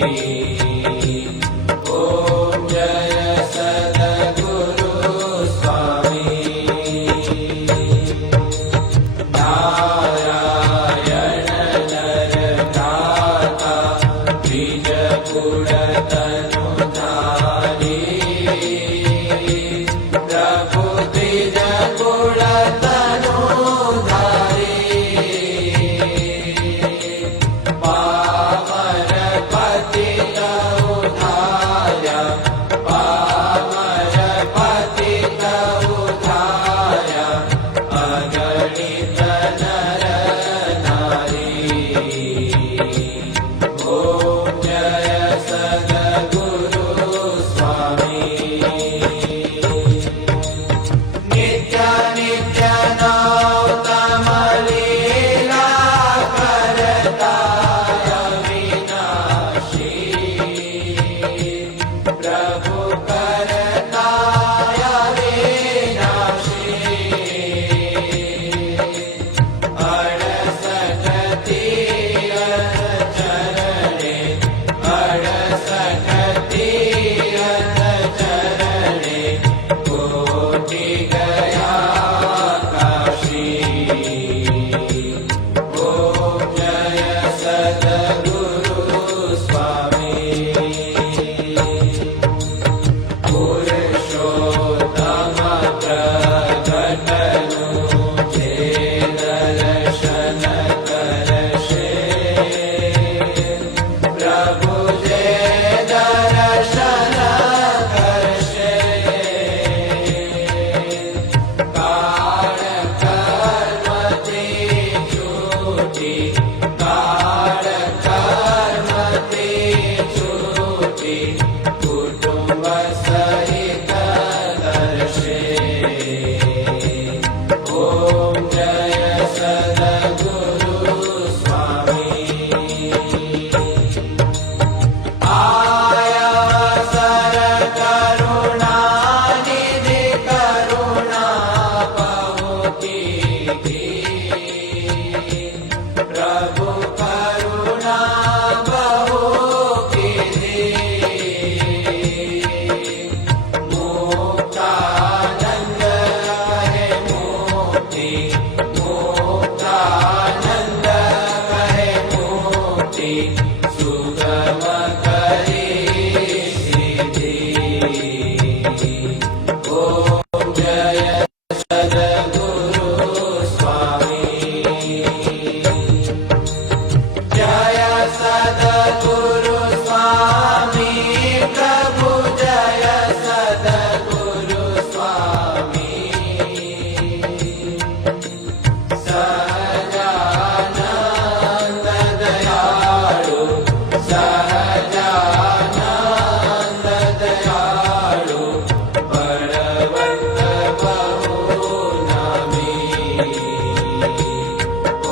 ओम जय सद्गुरु स्वामी। नारायण नर दाता द्विज कुल तनुधारी। प्रभु द्विज कुल तनुधारी। पामर पतित उद्धार्य। पामर पतित उद्धार्य। अगणित नर नारी। ओम जय सद्गुरु स्वामी। नित्य नित्य नौतम लीला करता अविनाशी। प्रभु करता अविनाशी। अड़सठ तीरथ चरणे। अड़सठ तीरथ चरणे। कोटि गया काशी। ओम जय सद्गुरु स्वामी। पुरुषोत्तम प्रगटनु जे दर्शन करशे। प्रभु जे दर्शन करशे। काल कर्म ते छूटी। काल कर्म ते छूटी। कुटुंब सहित दर्शे। ओम जय सद्गुरु स्वामी। आया सर करुणा निधि करुणा बहुकी थी। प्रभु करुणा बहुकी थी। मुक्तानंद कहे मुक्ति। मुक्तानंद कहे मुक्ति।